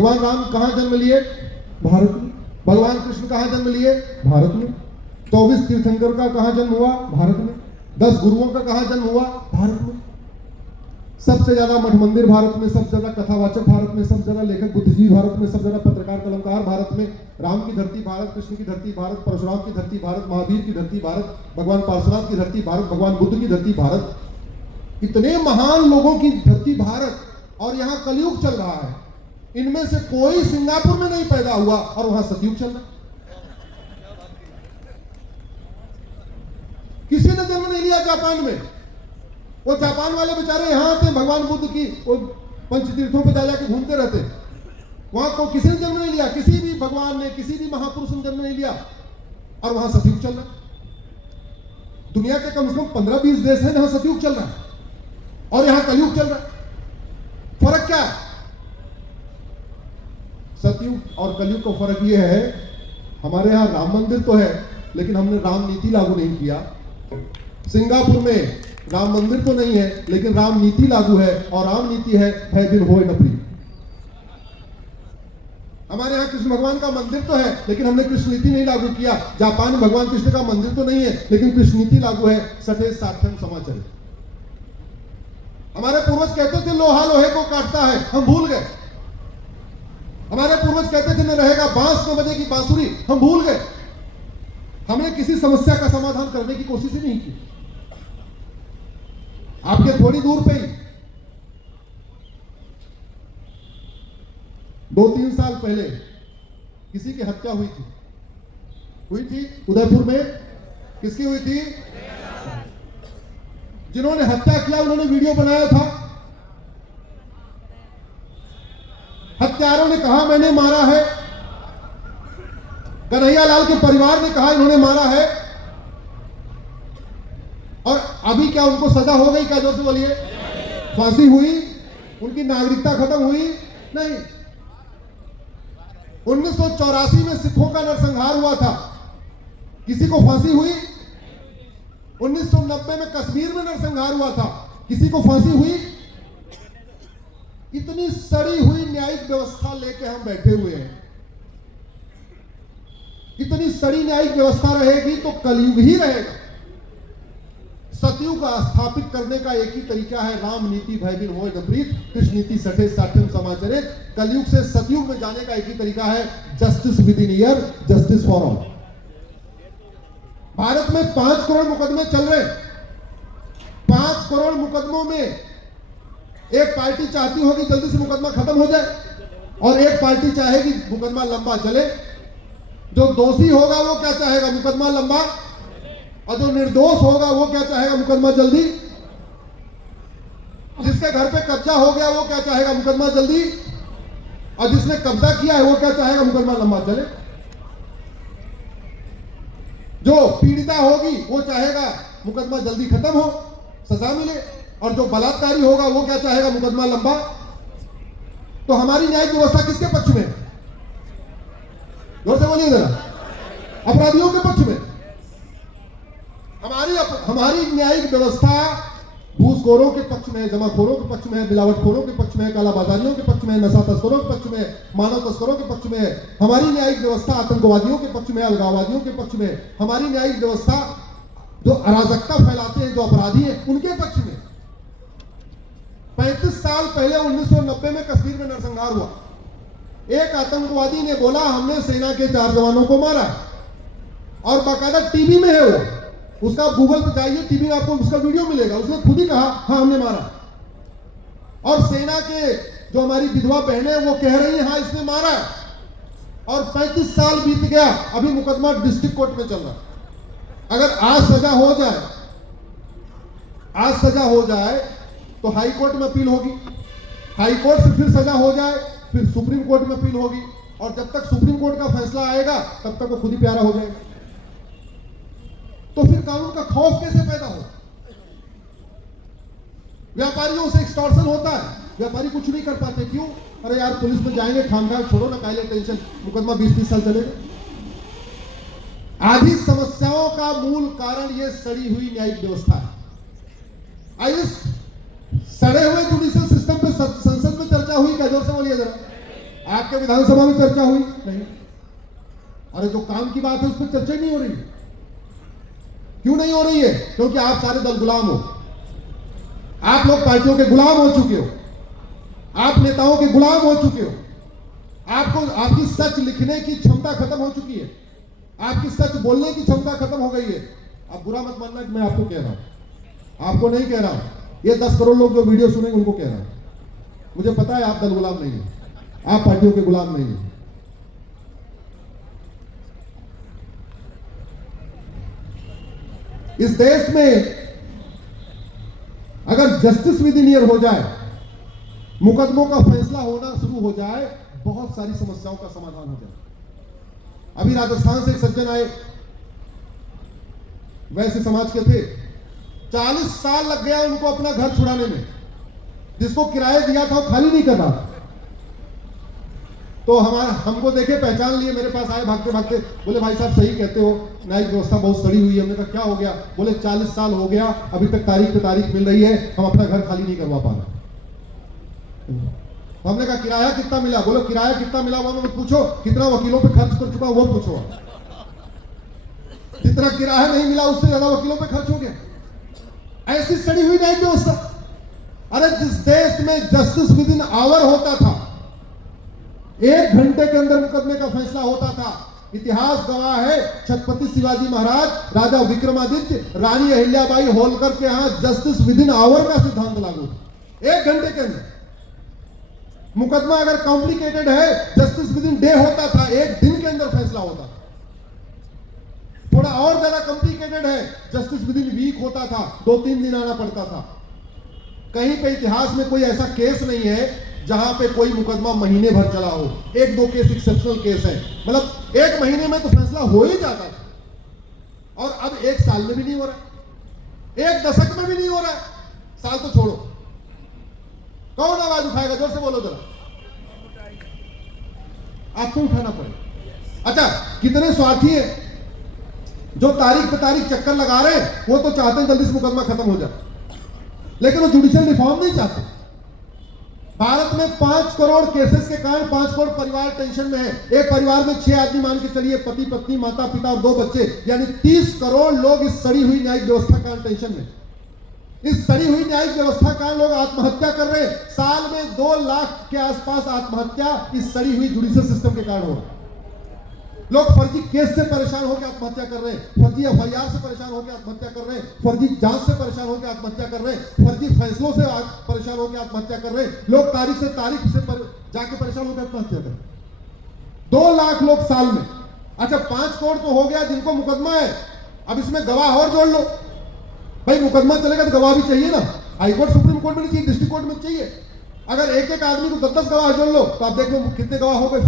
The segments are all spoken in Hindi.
भगवान राम कहाँ जन्म लिए? भारत में। भगवान कृष्ण कहाँ जन्म लिए? भारत में। 24 तीर्थंकर का कहाँ जन्म हुआ? भारत में। 10 गुरुओं का कहाँ जन्म हुआ? भारत में। सबसे ज्यादा मठ मंदिर भारत में, सबसे ज्यादा कथावाचक भारत में, सबसे ज्यादा लेखक बुद्धिजीवी भारत में, सबसे ज्यादा पत्रकार कलमकार भारत में। राम की धरती भारत, कृष्ण की धरती भारत, परशुराम की धरती भारत, महावीर की धरती भारत, भगवान पार्श्वनाथ की धरती भारत, भगवान बुद्ध की धरती भारत। इतने महान लोगों की धरती भारत, और यहाँ कलयुग चल रहा है। इनमें से कोई सिंगापुर में नहीं पैदा हुआ और वहां सतयुग चल रहा है। किसी ने जन्म नहीं लिया जापान में। वो जापान वाले बेचारे यहां आते, भगवान बुद्ध की वो पंचतीर्थों पे जा जाके घूमते रहते। वहां को किसी ने जन्म नहीं लिया, किसी भी भगवान ने, किसी भी महापुरुष ने जन्म नहीं लिया, और वहां सतयुग चल रहा है। दुनिया के कम से कम 15-20 देश हैं जहां सतयुग चल रहा है, और यहां कलयुग चल रहा है। फर्क क्या है? सतयुग और कलयुग का फर्क यह है, हमारे यहां राम मंदिर तो है, लेकिन हमने राम नीति लागू नहीं किया। सिंगापुर में राम मंदिर तो नहीं है, लेकिन राम नीति लागू है, और राम नीति है भय बिन होए न प्रीत। हमारे यहाँ कृष्ण भगवान का मंदिर तो है, लेकिन हमने कृष्ण नीति नहीं लागू किया। जापान में भगवान कृष्ण का मंदिर तो नहीं है, लेकिन कृष्ण नीति लागू है, सठे साठन समाचरित। हमारे पूर्वज कहते थे लोहा लोहे को काटता है, हम भूल गए। हमारे पूर्वज कहते थे न रहेगा बांस न बजेगी बांसुरी, हम भूल गए। हमने किसी समस्या का समाधान करने की कोशिश ही नहीं की। आपके थोड़ी दूर पे ही 2-3 साल पहले किसी की हत्या हुई थी उदयपुर में। किसकी हुई थी? जिन्होंने हत्या किया उन्होंने वीडियो बनाया था। हत्यारों ने कहा मैंने मारा है, कन्हैया लाल के परिवार ने कहा इन्होंने मारा है, और अभी क्या उनको सजा हो गई? क्या जोर से बोलिए? फांसी हुई? उनकी नागरिकता खत्म हुई? नहीं। 1984 में सिखों का नरसंहार हुआ था, किसी को फांसी हुई? 1990 में कश्मीर में नरसंहार हुआ था, किसी को फांसी हुई? इतनी सड़ी हुई न्यायिक व्यवस्था लेके हम बैठे हुए हैं। इतनी सड़ी न्यायिक व्यवस्था रहेगी तो कलयुग ही रहेगा। सतयुग स्थापित करने का एक ही तरीका है, राम नीति भय बिन होए न प्रीत, कृष्ण नीति सठे साठन समाचरित। कलयुग से सतयुग में जाने का एक ही तरीका है, justice with in year, justice for all. Bharat में 5 करोड़ मुकदमे चल रहे। 5 करोड़ मुकदमों में एक पार्टी चाहती होगी जल्दी से मुकदमा खत्म हो जाए, और एक पार्टी चाहेगी मुकदमा लंबा चले। जो दोषी होगा वो क्या चाहेगा? मुकदमा लंबा। और जो निर्दोष होगा वो क्या चाहेगा? मुकदमा जल्दी। जिसके घर पे कब्जा हो गया वो क्या चाहेगा? मुकदमा जल्दी। और जिसने कब्जा किया है वो क्या चाहेगा? मुकदमा लंबा चले। जो पीड़िता होगी वो चाहेगा मुकदमा जल्दी खत्म हो, सजा मिले, और जो बलात्कारी होगा वो क्या चाहेगा? मुकदमा लंबा। तो हमारी न्यायिक व्यवस्था किसके पक्ष में? जोर से बोलिए जरा। अपराधियों के पक्ष में। हमारी न्यायिक व्यवस्था घूसखोरों के पक्ष में है, जमाखोरों के पक्ष में है, मिलावटखोरों के पक्ष में है, कालाबाजारियों के पक्ष में है, नशा तस्करों के पक्ष में है, मानव तस्करों के पक्ष में है। हमारी न्यायिक व्यवस्था आतंकवादियों के पक्ष में है, अलगाववादियों के पक्ष में है। हमारी न्यायिक व्यवस्था जो अराजकता फैलाते हैं, जो अपराधी हैं, उनके पक्ष में। 35 साल पहले 1990 में कश्मीर में नरसंहार हुआ। एक आतंकवादी ने बोला हमने सेना के 4 जवानों को मारा, और बाकायदा टीवी में है वो। उसका गूगल पे जाइए, टीवी में आपको उसका वीडियो मिलेगा। उसने खुद ही कहा हाँ हमने मारा। और सेना के जो हमारी विधवा बहनें वो कह रही हैं हाँ इसने मारा। और 35 साल बीत गया, अभी मुकदमा डिस्ट्रिक्ट कोर्ट में चल रहा है। अगर आज सजा हो जाए तो हाई कोर्ट में अपील होगी, हाई कोर्ट से फिर सजा हो जाए, फिर सुप्रीम कोर्ट में अपील होगी, और जब तक सुप्रीम कोर्ट का फैसला आएगा तब तक वो खुद ही प्यारा हो जाएगा। तो फिर कानून का खौफ कैसे पैदा हो? व्यापारियों से एक्सटॉर्शन होता है, व्यापारी कुछ नहीं कर पाते। क्यों? अरे यार पुलिस में जाएंगे, खामखा छोड़ो ना, कायले टेंशन, मुकदमा 20-30 साल चलेगा। आधी समस्याओं का मूल कारण ये सड़ी हुई न्यायिक व्यवस्था है। आइए सड़े हुए जुडिशियल सिस्टम पे संसद में चर्चा हुई क्या? जोर से बोलिए जरा। आपके विधानसभा में चर्चा हुई? नहीं। अरे जो काम की बात है उस पर चर्चा नहीं हो रही। क्यों नहीं हो रही है? क्योंकि आप सारे दल गुलाम हो। आप लोग पार्टियों के गुलाम हो चुके हो, आप नेताओं के गुलाम हो चुके हो। आपको आपकी सच लिखने की क्षमता खत्म हो चुकी है, आपकी सच बोलने की क्षमता खत्म हो गई है। अब बुरा मत मानना कि मैं आपको कह रहा हूं, आपको नहीं कह रहा हूं। ये 10 करोड़ लोग जो वीडियो सुनेंगे उनको कह रहा हूं। मुझे पता है आप दल गुलाम नहीं है, आप पार्टियों के गुलाम नहीं है। इस देश में अगर जस्टिस विद इन ईयर हो जाए, मुकदमों का फैसला होना शुरू हो जाए, बहुत सारी समस्याओं का समाधान हो जाए। अभी राजस्थान से एक सज्जन आए, वैसे समाज के थे, 40 साल लग गया उनको अपना घर छुड़ाने में। जिसको किराया दिया था वो खाली नहीं कर रहा। तो हमको देखे, पहचान लिए, मेरे पास आए भागते भागते, बोले भाई साहब सही कहते हो, न्यायिक व्यवस्था बहुत सड़ी हुई है। हमने कहा क्या हो गया? बोले 40 साल हो गया, अभी तक तारीख पे तारीख मिल रही है, हम अपना घर खाली नहीं करवा पा रहे। हमने कहा किराया कितना मिला? बोलो किराया कितना मिला वो मत पूछो, कितना वकीलों पे खर्च कर चुका वो पूछो। जितना किराया नहीं मिला उससे ज्यादा वकीलों पे खर्च हो गया। ऐसी सड़ी हुई न्यायिक व्यवस्था। अरे जिस देश में जस्टिस विद इन आवर होता था, 1 घंटे के अंदर मुकदमे का फैसला होता था। इतिहास गवाह है, छत्रपति शिवाजी महाराज, राजा विक्रमादित्य, रानी अहिल्याबाई होलकर के यहां जस्टिस विद इन आवर का सिद्धांत लागू था। 1 घंटे के अंदर मुकदमा अगर कॉम्प्लिकेटेड है, जस्टिस विद इन डे होता था, 1 दिन के अंदर फैसला होता था। थोड़ा और ज्यादा कॉम्प्लिकेटेड है, जस्टिस विद इन वीक होता था, 2-3 दिन आना पड़ता था। कहीं पे इतिहास में कोई ऐसा केस नहीं है जहां पे कोई मुकदमा महीने भर चला हो। 1-2 केस एक्सेप्शनल केस है, मतलब 1 महीने में तो फैसला हो ही जाता था। और अब 1 साल में भी नहीं हो रहा, 1 दशक में भी नहीं हो रहा है। साल तो छोड़ो, कौन आवाज उठाएगा? जोर से बोलो जरा, आपको उठाना पड़ेगा। अच्छा, कितने स्वार्थी है जो तारीख पे तारीख चक्कर लगा रहे हैं। वो तो चाहते हैं जल्दी से मुकदमा खत्म हो जाए, लेकिन वो जुडिशियल रिफॉर्म नहीं चाहते। भारत में 5 करोड़ केसेस के कारण 5 करोड़ परिवार टेंशन में है। एक परिवार में 6 आदमी मान के चलिए, पति पत्नी, माता पिता और 2 बच्चे, यानी 30 करोड़ लोग इस सड़ी हुई न्यायिक व्यवस्था के कारण टेंशन में। इस सड़ी हुई न्यायिक व्यवस्था के कारण लोग आत्महत्या कर रहे हैं। साल में 2 लाख के आसपास आत्महत्या इस सड़ी हुई जुडिशियल सिस्टम के कारण हो रहा है। लोग फर्जी केस से परेशान होकर आत्महत्या कर रहे हैं, फर्जी एफआईआर से परेशान होकर आत्महत्या कर रहे हैं, फर्जी जांच से परेशान होकर आत्महत्या कर रहे हैं, फर्जी फैसलों से परेशान होकर आत्महत्या कर रहे हैं। लोग तारीख से जाके परेशान होकर आत्महत्या कर रहे हैं। 2 लाख लोग साल में। अच्छा, 5 करोड़ तो हो गया जिनको मुकदमा है, अब इसमें गवाह और जोड़ लो। भाई मुकदमा चलेगा तो गवाह भी चाहिए ना। हाईकोर्ट सुप्रीम कोर्ट में नहीं चाहिए, डिस्ट्रिक्ट कोर्ट में चाहिए। अगर एक आदमी को 10-10 गवाह जोड़ लो तो आप देख लो कितने गवाह हो गए।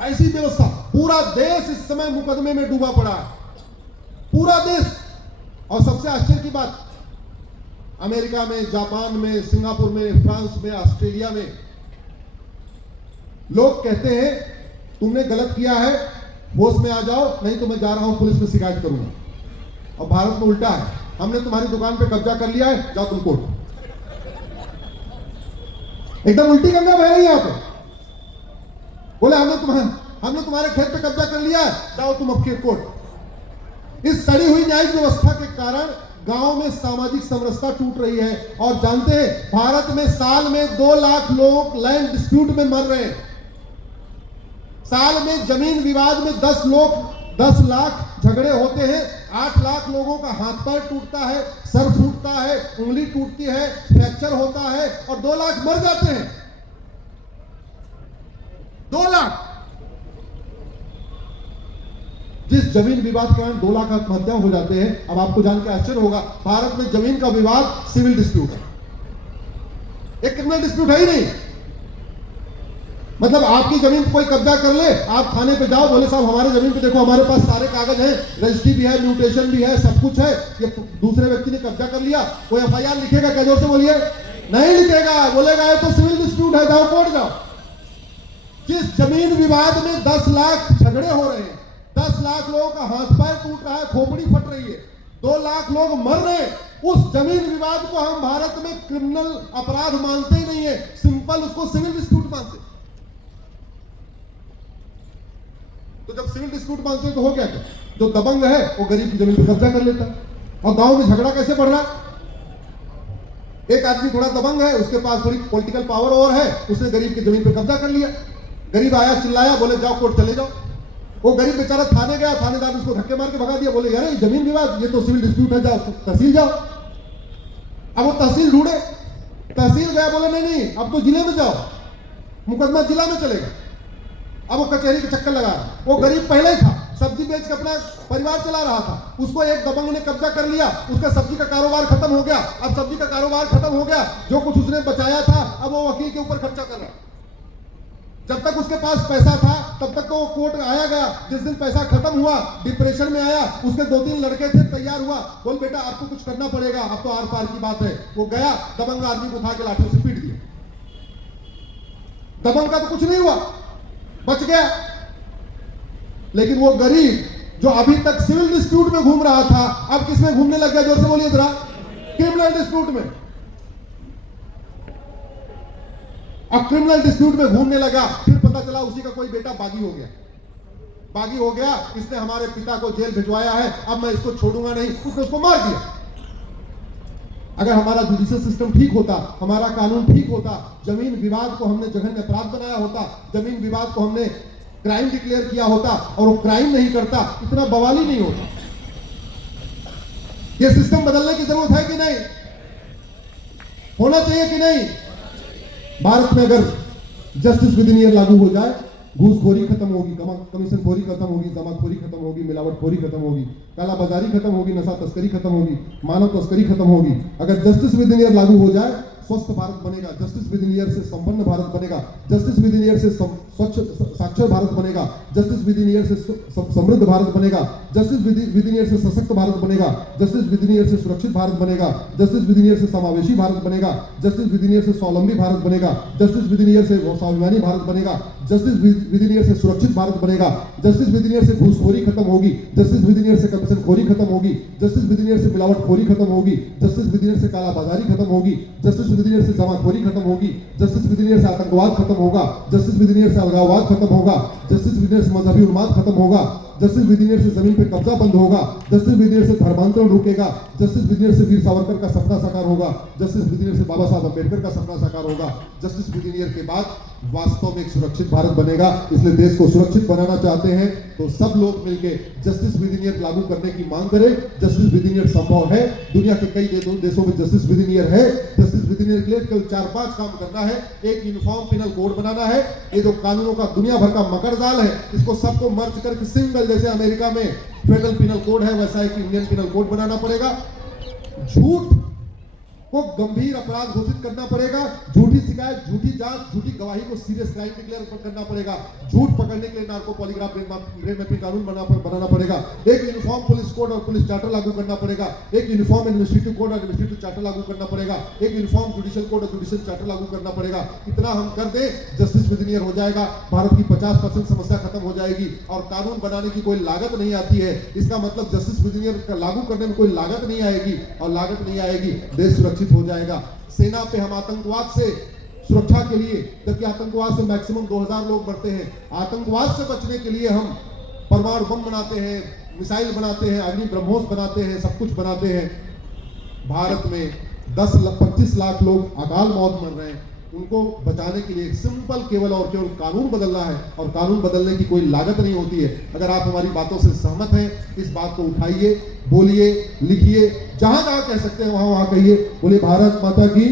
ऐसी व्यवस्था, पूरा देश इस समय मुकदमे में डूबा पड़ा है, पूरा देश। और सबसे आश्चर्य की बात, अमेरिका में, जापान में, सिंगापुर में, फ्रांस में, ऑस्ट्रेलिया में लोग कहते हैं तुमने गलत किया है, होश में आ जाओ, नहीं तो मैं जा रहा हूं पुलिस में शिकायत करूंगा। और भारत में उल्टा है, हमने तुम्हारी दुकान पे कब्जा कर लिया है, जाओ तुम कोर्ट। एकदम उल्टी गंगा बह रही है यहां पे। बोले हमने तुम्हारे खेत पे कब्जा कर लिया है, जाओ तुम अब कोर्ट। इस सड़ी हुई न्यायिक व्यवस्था के कारण गांव में सामाजिक समरसता टूट रही है। और जानते हैं, भारत में साल में 2 लाख लोग लैंड डिस्प्यूट में मर रहे हैं। साल में जमीन विवाद में 10 लाख झगड़े होते हैं। 8 लाख लोगों का हाथ पैर टूटता है, सर फूटता है, उंगली टूटती है, फ्रैक्चर होता है, और 2 लाख मर जाते हैं। 2 लाख। जिस जमीन विवाद के कारण 2 लाख आत्महत्या हो जाते हैं, अब आपको जान के आश्चर्य होगा, भारत में जमीन का विवाद सिविल डिस्प्यूट है, एक क्रिमिनल डिस्प्यूट है ही नहीं। मतलब आपकी जमीन कोई कब्जा कर ले, आप थाने पे जाओ, बोले साहब हमारे जमीन पे देखो, हमारे पास सारे कागज हैं, रजिस्ट्री भी है, म्यूटेशन भी है, सब कुछ है, ये दूसरे व्यक्ति ने कब्जा कर लिया। कोई एफआईआर लिखेगा क्या? जोर से बोलिए। नहीं लिखेगा, बोलेगा ये तो सिविल डिस्प्यूट है, जाओ कोर्ट जाओ। जिस जमीन विवाद में 10 लाख झगड़े हो रहे हैं, 10 लाख लोगों का हाथ पैर टूट रहा है, खोपड़ी फट रही है, 2 लाख लोग मर रहे हैं, उस जमीन विवाद को हम भारत में क्रिमिनल अपराध मानते ही नहीं है, सिंपल उसको सिविल डिस्प्यूट मानते हैं। तो जब सिविल डिस्प्यूट मानते हैं तो हो गया क्या? जो दबंग है वो गरीब की जमीन पर कब्जा कर लेता है। और गांव में झगड़ा कैसे बढ़ रहा है? एक आदमी थोड़ा दबंग है, उसके पास थोड़ी पॉलिटिकल पावर और है, उसने गरीब की जमीन पर कब्जा कर लिया। गरीब आया, चिल्लाया, बोले जाओ कोर्ट चले जाओ। वो गरीब बेचारा थाने गया, थानेदार उसको धक्के मार के भगा दिया, बोले यार ये जमीन विवाद, ये तो सिविल डिस्प्यूट है, जाओ तहसील जाओ। अब वो तहसील ढूंढे, तहसील गया, बोले नहीं नहीं अब तो जिले में जाओ, मुकदमा जिला में चलेगा। अब वो कचहरी के चक्कर लगा रहा। वो गरीब पहले ही था, सब्जी बेच के अपना परिवार चला रहा था, उसको एक दबंग ने कब्जा कर लिया, उसका सब्जी का कारोबार खत्म हो गया। अब सब्जी का कारोबार खत्म हो गया, जो कुछ उसने बचाया था अब वो वकील के ऊपर खर्चा कर रहा है। जब तक उसके पास पैसा था तब तक तो वो कोर्ट आया गया, जिस दिन पैसा खत्म हुआ डिप्रेशन में आया, उसके 2-3 लड़के थे, तैयार हुआ, बोल बेटा आपको कुछ करना पड़ेगा, अब तो आर पार की बात है। वो गया, दबंग आदमी को उठा के लाठी से पीट दिया। दबंग का तो कुछ नहीं हुआ, बच गया। लेकिन वो गरीब जो अभी तक सिविल डिस्प्यूट में घूम रहा था, अब किस में घूमने लग गया? जोर से बोलिए जरा। क्रिमिनल डिस्प्यूट में। अब क्रिमिनल डिस्प्यूट में घूमने लगा, फिर पता चला उसी का कोई बेटा बागी हो गया। बागी हो गया, इसने हमारे पिता को जेल भिजवाया है, अब मैं इसको छोड़ूंगा नहीं, उसने उसको मार दिया। अगर हमारा जुडिशियल सिस्टम ठीक होता, हमारा कानून ठीक होता, जमीन विवाद को हमने जघन्य अपराध बनाया होता, जमीन विवाद को हमने क्राइम डिक्लेयर किया होता और वो क्राइम नहीं करता, इतना बवाल ही नहीं होता। ये सिस्टम बदलने की जरूरत है कि नहीं? होना चाहिए कि नहीं? भारत में अगर जस्टिस विद इन ईयर लागू हो जाए, घूसखोरी खत्म होगी, कमीशनखोरी खत्म होगी, जमाखोरी खत्म होगी, मिलावटखोरी खत्म होगी, कालाबाजारी खत्म होगी, नशा तस्करी खत्म होगी, मानव तस्करी खत्म होगी। अगर जस्टिस विद इन ईयर लागू हो जाए, स्वस्थ भारत बनेगा, जस्टिस विद इन ईयर से संपन्न भारत बनेगा, जस्टिस विद इन ईयर से स्वच्छ साक्षर भारत बनेगा, जस्टिस विद इन ईयर से समृद्ध भारत बनेगा, जस्टिस विद इन ईयर से सशक्त भारत बनेगा, जस्टिस विद इन ईयर से सुरक्षित भारत बनेगा, जस्टिस विद इन ईयर से समावेशी भारत बनेगा, जस्टिस विद इन ईयर से स्वावलंबी भारत बनेगा, जस्टिस विद इन ईयर से स्वाभिमानी भारत बनेगा, जस्टिस विद इन ईयर से सुरक्षित भारत बनेगा, जस्टिस विद इन ईयर से घूसखोरी खत्म होगी, जस्टिस विद इन ईयर से कमीशनखोरी खत्म होगी, जस्टिस विद इन ईयर से मिलावटखोरी खत्म होगी, जस्टिस विद इन ईयर से कालाबाजारी खत्म होगी, जस्टिस विद इन ईयर से जमाखोरी खत्म होगी, जस्टिस विद इन ईयर से आतंकवाद खत्म होगा, जस्टिस विद इन ईयर से अलगाववाद खत्म होगा, जस्टिस विद इन ईयर से मजहबी उन्माद खत्म होगा, जस्टिस विद इन ईयर से जमीन पे कब्जा बंद होगा, जस्टिस विद इन ईयर से धर्मांतरण रुकेगा, जस्टिस विद इन ईयर से वीर सावरकर का सपना साकार होगा, जस्टिस विद इन ईयर से बाबा साहब अम्बेडकर का सपना साकार होगा। जस्टिस विद इन ईयर के बाद वास्तव में एक सुरक्षित भारत बनेगा। इसलिए देश को सुरक्षित बनाना चाहते हैं तो सब लोग मिलकर जस्टिस विद इन ईयर लागू करने की मांग करें। जस्टिस विद इन ईयर संभव है, दुनिया के कई देशों में जस्टिस विद इन ईयर है। जस्टिस विद इन ईयर के लिए केवल 4-5 काम करना है। एक यूनिफॉर्म पिनल कोड बनाना है। ये जो कानूनों का दुनिया भर का मकर जाल है, इसको सबको मर्ज करके सिंगल, जैसे अमेरिका में फेडरल पिनल कोड है वैसा एक इंडियन पिनल कोड बनाना पड़ेगा। झूठ को गंभीर अपराध घोषित करना पड़ेगा। झूठी शिकायत, झूठी जांच, झूठी गवाही को सीरियस क्राइम डिक्लेयर करना पड़ेगा। झूठ पकड़ने के लिए नार्को पॉलीग्राफ ब्रेन मैपिंग कानून बनाना पड़ेगा। एक यूनिफॉर्म पुलिस कोड और पुलिस चार्टर लागू करना पड़ेगा। एक यूनिफॉर्म एडमिनिस्ट्रेटिव कोड और एडमिनिस्ट्रेटिव चार्टर लागू करना पड़ेगा। एक यूनिफॉर्म जुडिशियल कोड और जुडिशियल चार्टर लागू करना पड़ेगा। इतना हम कर दें, जस्टिस विद इन ईयर हो जाएगा। भारत की 50% समस्या खत्म हो जाएगी और कानून बनाने की कोई लागत नहीं आती है। इसका मतलब जस्टिस विद इन ईयर लागू करने में कोई लागत नहीं आएगी और लागत नहीं आएगी, देश सुरक्षित हो जाएगा। सेना पे हम आतंकवाद से सुरक्षा के लिए, जबकि आतंकवाद से मैक्सिमम 2000 लोग मरते हैं, आतंकवाद से बचने के लिए हम परमाणु बम बनाते हैं, मिसाइल बनाते हैं, अग्नि ब्रह्मोस बनाते हैं, सब कुछ बनाते हैं। भारत में 25 लाख लोग अकाल मौत मर रहे हैं। उनको बचाने के लिए सिंपल केवल और केवल कानून बदलना है और कानून बदलने की कोई लागत नहीं होती है। अगर आप हमारी बातों से सहमत हैं, इस बात को उठाइए, बोलिए, लिखिए, जहां जहां कह सकते हैं वहां वहां कहिए। बोले भारत माता की।